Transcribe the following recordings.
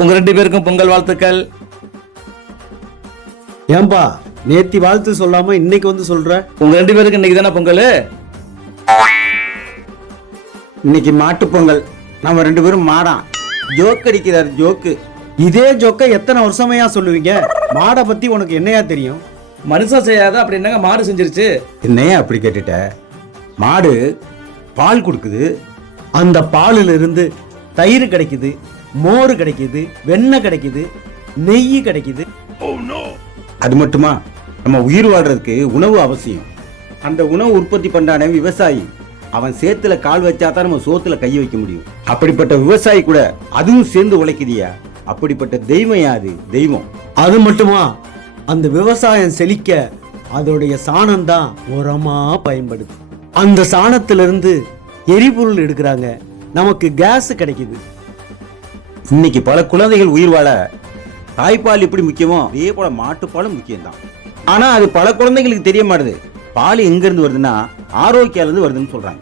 உங்க 2 பேருக்கும் பொங்கல் வாழ்த்துக்கள். ஏன்பா நேத்தி வாழ்த்து சொல்லாம இன்னைக்கு வந்து சொல்ற? உங்க 2 பேருக்கு இன்னைக்கு தானே பொங்கல். இன்னைக்கு மாட்டு பொங்கல். நம்ம 2 பேரும் மாடான். ஜோக் அடிக்கிறார் ஜோக்கு. இதே ஜோக்க எத்தனை வருஷமையா சொல்லுவீங்க? மாடை பத்தி உனக்கு என்னையா தெரியும்? மனுஷன் செய்யாத அப்படி என்னங்க மாடு செஞ்சிருச்சு? என்னையா அப்படி கேட்டுட்ட? மாடு பால் கொடுக்குது. அந்த பாலில் இருந்து தயிர் கிடைக்குது, மோர் கிடைக்குது, வெண்ணெய் கிடைக்குது, நெய் கிடைக்குது. அது மட்டுமா, நம்ம உயிர் வாழ்றதுக்கு உணவு அவசியம். அந்த உணவு உற்பத்தி பண்றானே விவசாயி. அவன் சேத்துல கால் வச்சாதான் நம்ம சோத்துல கை வைக்க முடியும். அப்படிப்பட்ட விவசாயி கூட அதுவும் சேர்ந்து உழைக்குதியா. அப்படிப்பட்ட தெய்வம் யாது? தெய்வம். அது மட்டுமா, அந்த விவசாயம் செழிக்க அதோடைய சாணம் தான் உரமா பயன்படுது. அந்த சாணத்திலிருந்து எரிபொருள் எடுக்கிறாங்க, நமக்கு கேஸ் கிடைக்குது. இன்னைக்கு பல குழந்தைகள் உயிர் வாழ தாய்ப்பால் எப்படி முக்கியமோ அதே போல மாட்டுப்பாலும் முக்கியம்தான். ஆனா அது பல குழந்தைகளுக்கு தெரிய மாட்டுது. பால் எங்க இருந்து வருதுன்னா ஆரோக்கியால இருந்து வருதுன்னு சொல்றாங்க.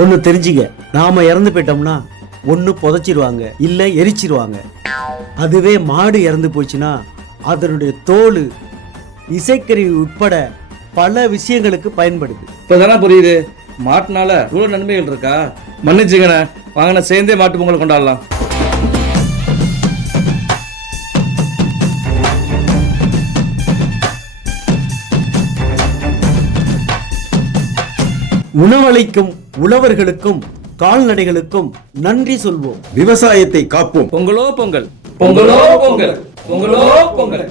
ஒண்ணு தெரிஞ்சுக்க, நாம இறந்து போயிட்டோம்னா ஒண்ணு புதைச்சிருவாங்க, இல்ல எரிச்சிருவாங்க. அதுவே மாடு இறந்து போச்சுன்னா அதனுடைய தோல், இசைக்கருவி உட்பட பல விஷயங்களுக்கு பயன்படுது. இப்பதானே புரியுது மாட்டுனால இவ்வளவு நன்மைகள் இருக்கா. மன்னிச்சுங்கண்ணே, வாங்கின சேர்ந்தே மாட்டு பொங்கல் கொண்டாடலாம். உணவளிக்கும் உழவர்களுக்கும் கால்நடைகளுக்கும் நன்றி சொல்வோம். விவசாயத்தை காப்போம். பொங்கலோ பொங்கல், பொங்கலோ பொங்கல், பொங்கலோ பொங்கல்.